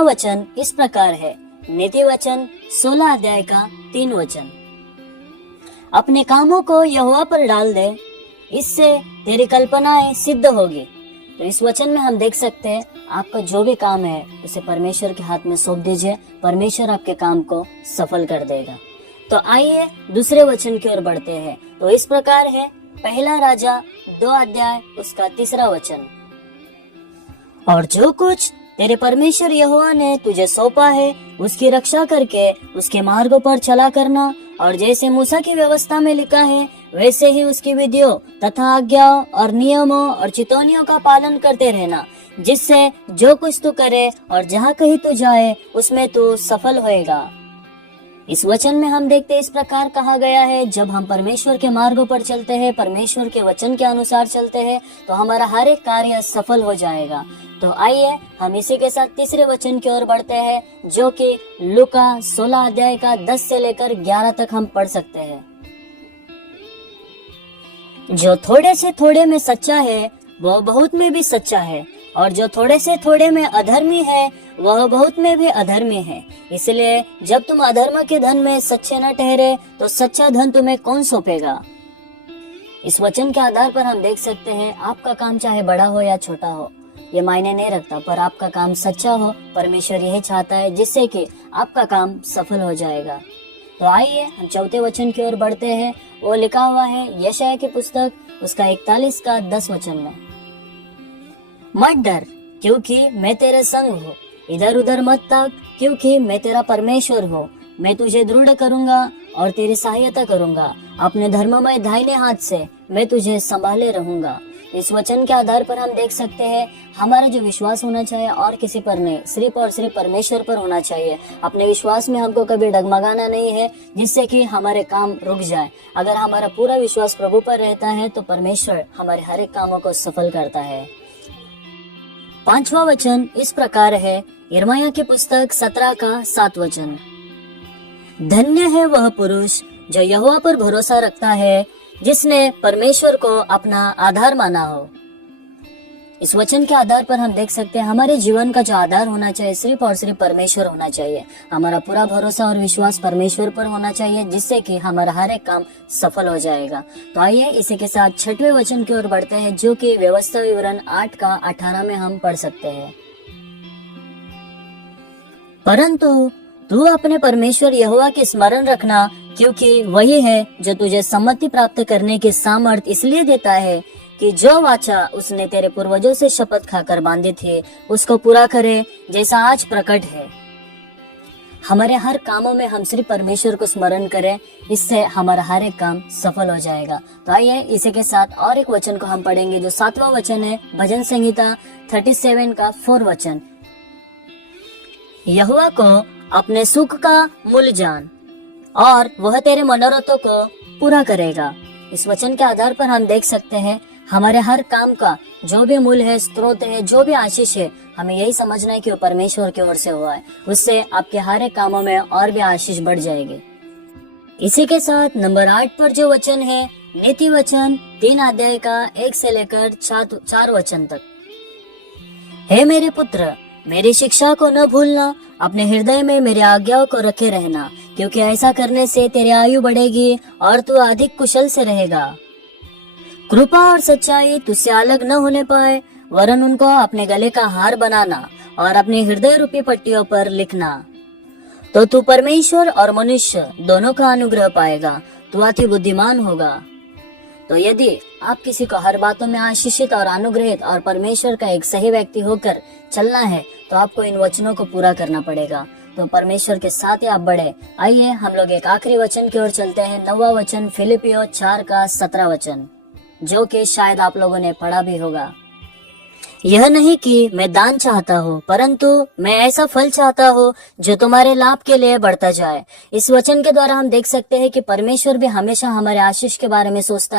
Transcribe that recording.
दूसरा वचन इस प्रकार है, नीति वचन 16 अध्याय का 3 वचन। अपने कामों को यहोवा पर डाल दे, इससे तेरी कल्पनाएं सिद्ध होगी। तो इस वचन में हम देख सकते हैं आपका जो भी काम है उसे परमेश्वर के हाथ में सौंप दीजिए, परमेश्वर आपके काम को सफल कर देगा। तो आइए दूसरे वचन की ओर बढ़ते हैं। तो इस प्रकार है, पहला राजा 2 अध्याय उसका 3 वचन। और जो कुछ तेरे परमेश्वर यहोवा ने तुझे सौंपा है उसकी रक्षा करके उसके मार्गों पर चला करना, और जैसे मूसा की व्यवस्था में लिखा है वैसे ही उसकी विधियों तथा आज्ञाओं और नियमों और चितौनियों का पालन करते रहना, जिससे जो कुछ तू करे और जहाँ कहीं तू जाए उसमें तू सफल होएगा। इस वचन में हम देखते इस प्रकार कहा गया है, जब हम परमेश्वर के मार्गों पर चलते हैं, परमेश्वर के वचन के अनुसार चलते हैं, तो हमारा हर एक कार्य सफल हो जाएगा। तो आइए हम इसी के साथ तीसरे वचन की ओर बढ़ते हैं, जो कि लूका 16 अध्याय का 10 से लेकर 11 तक हम पढ़ सकते हैं। जो थोड़े से थोड़े में सच्चा है वह बहुत में भी सच्चा है, और जो थोड़े से थोड़े में अधर्मी है वह बहुत में भी अधर्मी है। इसलिए जब तुम अधर्म के धन में सच्चे न ठहरे तो सच्चा धन तुम्हें कौन सौंपेगा। इस वचन के आधार पर हम देख सकते हैं आपका काम चाहे बड़ा हो या छोटा हो, ये मायने नहीं रखता, पर आपका काम सच्चा हो। परमेश्वर यही चाहता है, जिससे कि आपका काम सफल हो जाएगा। तो आइए हम चौथे वचन की ओर बढ़ते हैं। वो लिखा हुआ है यशायाह की पुस्तक उसका 41 का 10 वचन में, मत डर क्योंकि मैं तेरे संग हूँ, इधर उधर मत ताक क्योंकि मैं तेरा परमेश्वर हूँ। मैं तुझे दृढ़ करूंगा और तेरी सहायता करूंगा, अपने धर्ममय दाहिने हाथ से मैं तुझे संभाले रहूंगा। इस वचन के आधार पर हम देख सकते हैं हमारा जो विश्वास होना चाहिए और किसी पर नहीं, सिर्फ और सिर्फ परमेश्वर पर होना चाहिए। अपने विश्वास में हमको कभी डगमगाना नहीं है, जिससे कि हमारे काम रुक जाए। अगर हमारा पूरा विश्वास प्रभु पर रहता है तो परमेश्वर हमारे हर एक कामों को सफल करता है। 5वां वचन इस प्रकार है, यिर्मयाह की पुस्तक 17 का 7 वचन। धन्य है वह पुरुष जो यहोवा पर भरोसा रखता है, जिसने परमेश्वर को अपना आधार माना हो। इस वचन के आधार पर हम देख सकते हैं हमारे जीवन का जो आधार होना चाहिए सिर्फ और सिर्फ परमेश्वर होना चाहिए। हमारा पूरा भरोसा और विश्वास परमेश्वर पर होना चाहिए, जिससे कि हमारा हर एक काम सफल हो जाएगा। तो आइए इसी के साथ 6वें वचन की ओर बढ़ते हैं, जो कि व्यवस्था विवरण 8 का 18 में हम पढ़ सकते हैं। परंतु तू अपने परमेश्वर यहोवा के स्मरण रखना, क्योंकि वही है जो तुझे सम्मति प्राप्त करने की सामर्थ इसलिए देता है कि जो वाचा उसने तेरे पूर्वजों से शपथ खाकर बांधे थे उसको पूरा करे, जैसा आज प्रकट है। हमारे हर कामों में हम सिर्फ परमेश्वर को स्मरण करें, इससे हमारा हर एक काम सफल हो जाएगा। तो आइए इसी के साथ और एक वचन को हम पढ़ेंगे, जो 7वां वचन है, भजन संहिता 37 का 4 वचन। यहोवा को अपने सुख का मूल जान, और वह तेरे मनोरथों को पूरा करेगा। इस वचन के आधार पर हम देख सकते हैं हमारे हर काम का जो भी मूल है, स्रोत है, जो भी आशीष है, हमें यही समझना है कि वो परमेश्वर की ओर से हुआ है। उससे आपके हर एक कामों में और भी आशीष बढ़ जाएगी। इसी के साथ नंबर 8 पर जो वचन है, नीति वचन 3 अध्याय का 1 से लेकर 4 वचन तक। हे मेरे पुत्र, मेरी शिक्षा को न भूलना, अपने हृदय में मेरी आज्ञाओं को रखे रहना, क्योंकि ऐसा करने से तेरी आयु बढ़ेगी और तू अधिक कुशल से रहेगा। कृपा और सच्चाई तुझसे अलग न होने पाए, वरन उनको अपने गले का हार बनाना और अपने हृदय रूपी पट्टियों पर लिखना। तो तू परमेश्वर और मनुष्य दोनों का अनुग्रह पाएगा, तू अति बुद्धिमान होगा। तो यदि आप किसी को हर बातों में आशीषित और अनुग्रहित और परमेश्वर का एक सही व्यक्ति होकर चलना है, तो आपको इन वचनों को पूरा करना पड़ेगा। तो परमेश्वर के साथ ही आप बढ़े। आइए हम लोग एक आखिरी वचन की ओर चलते हैं, 9वां वचन फिलिपियों 4 का 17 वचन, जो कि शायद आप लोगों ने पढ़ा भी होगा। यह नहीं कि मैं दान चाहता हूँ, परंतु मैं ऐसा फल चाहता हूँ जो तुम्हारे लाभ के लिए बढ़ता जाए। इस वचन के द्वारा हम देख सकते हैं कि परमेश्वर भी हमेशा हमारे आशीष के बारे में सोचता है।